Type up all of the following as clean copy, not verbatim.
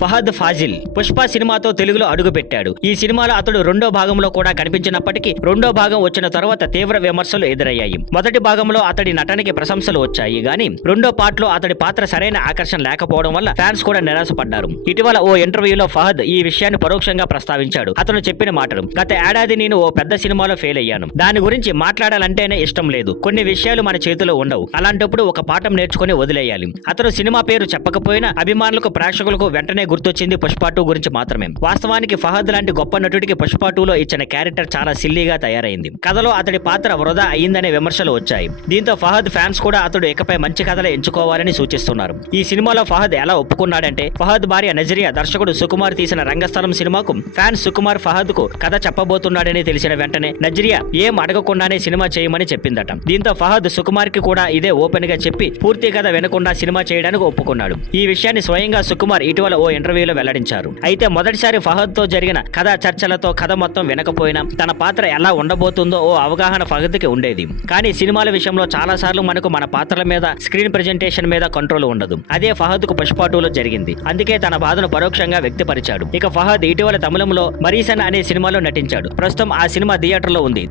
ఫహద్ ఫాజిల్ పుష్ప సినిమాతో తెలుగులో అడుగుపెట్టాడు. ఈ సినిమాలో అతడు రెండో భాగంలో కూడా కనిపించినప్పటికీ రెండో భాగం వచ్చిన తర్వాత తీవ్ర విమర్శలు ఎదురయ్యాయి. మొదటి భాగంలో అతడి నటనకి ప్రశంసలు వచ్చాయి గానీ రెండో పార్ట్ లో అతడి పాత్ర సరైన ఆకర్షణ లేకపోవడం వల్ల ఫ్యాన్స్ కూడా నిరాశపడ్డారు. ఇటీవల ఓ ఇంటర్వ్యూలో ఫహద్ ఈ విషయాన్ని పరోక్షంగా ప్రస్తావించాడు. అతను చెప్పిన మాటలు: గత ఏడాది నేను ఓ పెద్ద సినిమాలో ఫెయిల్ అయ్యాను. దాని గురించి మాట్లాడాలంటేనే ఇష్టం లేదు. కొన్ని విషయాలు మన చేతిలో ఉండవు. అలాంటప్పుడు ఒక పాఠం నేర్చుకుని వదిలేయాలి. అతను సినిమా పేరు చెప్పకపోయినా అభిమానులకు ప్రేక్షకులకు వెంటనే గుర్తొచ్చింది పుష్ప 2 గురించి మాత్రమే. వాస్తవానికి ఫహద్ లాంటి గొప్ప నటుడికి పుష్ప 2లో ఇచ్చిన క్యారెక్టర్ చాలా సిల్లీగా తయారైంది. కథలో అతడి పాత్ర వృధా అయ్యిందనే విమర్శలు వచ్చాయి. దీంతో ఫహద్ ఫ్యాన్స్ కూడా అతడు ఇకపై మంచి కథలే ఎంచుకోవాలని సూచిస్తున్నారు. ఈ సినిమాలో ఫహద్ ఎలా ఒప్పుకున్నాడంటే, ఫహద్ భార్య నజరియా దర్శకుడు సుకుమార్ తీసిన రంగస్థలం సినిమాకు ఫ్యాన్స్ సుకుమార్ ఫహద్ కు కథ చెప్పబోతున్నాడని తెలిసిన వెంటనే నజరియా ఏం అడగకుండానే సినిమా చేయమని చెప్పిందట. దీంతో ఫహద్ సుకుమార్ కి కూడా ఇదే ఓపెన్ గా చెప్పి పూర్తి కథ వినకుండా సినిమా చేయడానికి ఒప్పుకున్నాడు. ఈ విషయాన్ని స్వయంగా సుకుమార్ ఇటీవల ఓ ఇంటర్వ్యూలో వెల్లడించారు. అయితే మొదటిసారి ఫహద్ తో జరిగిన కథా చర్చలతో కథ మొత్తం వినకపోయినా తన పాత్ర ఎలా ఉండబోతుందో ఓ అవగాహన ఫహద్ కి ఉండేది. కానీ సినిమాల విషయంలో చాలా సార్లు మనకు మన పాత్రల మీద, స్క్రీన్ ప్రెజెంటేషన్ మీద కంట్రోల్ ఉండదు. అదే ఫహద్ కు పుష్ప 2లో జరిగింది. అందుకే తన బాధను పరోక్షంగా వ్యక్తపరిచాడు. ఇక ఫహద్ ఇటీవల తమిళంలో మరీసన్ అనే సినిమాలో నటించాడు. ప్రస్తుతం ఆ సినిమా థియేటర్లో ఉంది.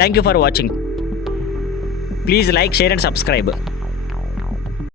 Thank you for watching. Please like, share and subscribe.